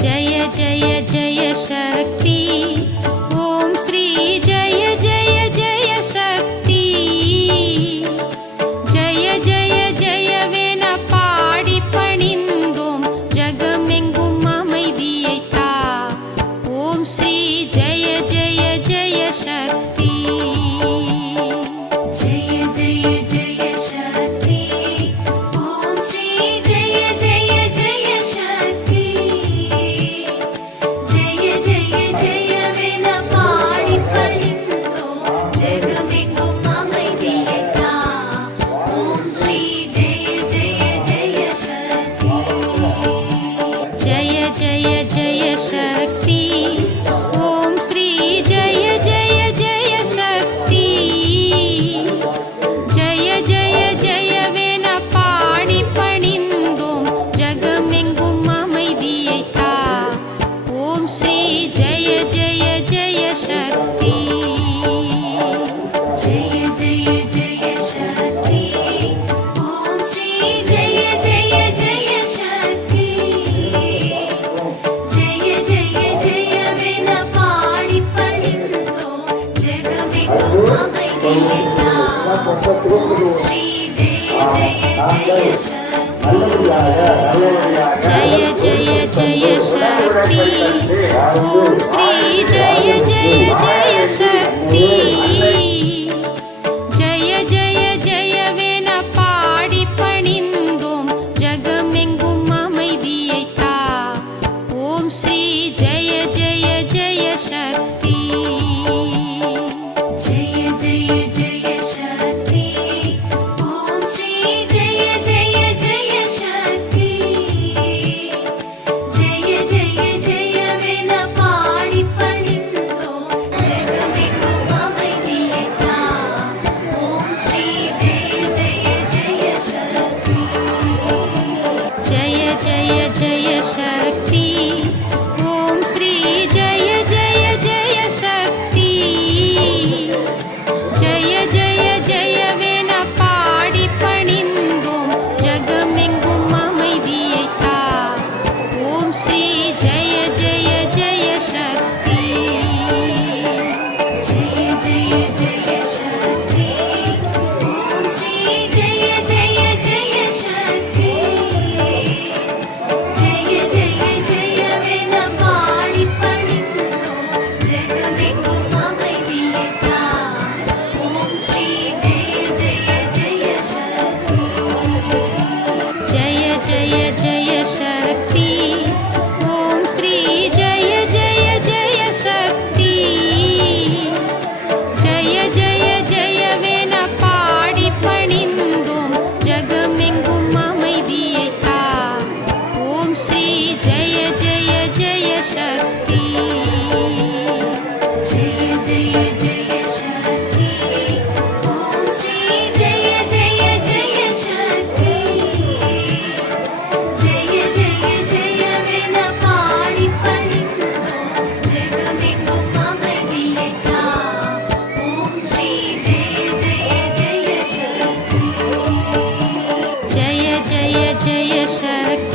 जय जय जय शक्ति ओम श्री जय जय जय शक्ति जय जय जय वेन पाடி பணிந்தோம் ஜகமெங்கும் அமைதியை தா ஓம் ஸ்ரீ ஜய ஜய ஜய சக்தி जय जय जय शक्ति ओम श्री जय जय जय शक्ति जय जय जय वेन पाடி பணிந்தோம் ஜகமெங்கும் அமைதியை தா ஓம் ஸ்ரீ जय जय जय शक्ति जय जय जय शक्ति ओम श्री जय जय जय शक्ति जय जय जय वेन पाடி பணிந்தோம் ஜகமெங்கும் அமைதியை தா ஓம் ஸ்ரீ ஜய ஜய ஜய சக்தி जय जय जय शक्ति ओम श्री जय जय जय शक्ति जय जय जय वेन पाடி பணிந்தோம் ஜகமெங்கும் அமைதியை தா ஓம் ஸ்ரீ जय जय जय शक्ति जय जय जय शक्ति ओम श्री जय जय जय शक्ति जय जय जय वेन पाடி பணிந்தோம் ஜகமெங்கும் அமைதியை தா ஓம் ஸ்ரீ ஜய ஜய ஜய சக்தி जय जय जय शक्ति ओम श्री जय जय जय शक्ति जय जय जय वेन पाடி பணிந்தோம் ஜகமெங்கும் அமைதியை தா ஓம் ஸ்ரீ जय जय जय शक्ति जय जय जय शक्ति ओम श्री जय जय जय शक्ति जय जय जय वेन पाடி பணிந்தோம் ஜகமெங்கும் அமைதியை தா ஓம் ஸ்ரீ ஜய ஜய ஜய சக்தி जय जय जय शक्ति ओम श्री जय जय जय शक्ति जय जय जय वेन पाடி பணிந்தோம் ஜகமெங்கும் அமைதியை தா ஓம் ஸ்ரீ जय जय जय शक्ति जय जय जय शक्ति ओम श्री जय जय जय शक्ति जय जय जय वेन पाடி பணிந்தோம் ஜகமெங்கும் அமைதியை தா ஓம் ஸ்ரீ ஜய ஜய ஜய சக்தி जय जय जय शक्ति ओम श्री जय जय जय शक्ति जय जय जय वेन पाடி பணிந்தோம் ஜகமெங்கும் அமைதியை தா ஓம் ஸ்ரீ जय जय जय शक्ति जय जय जय शक्ति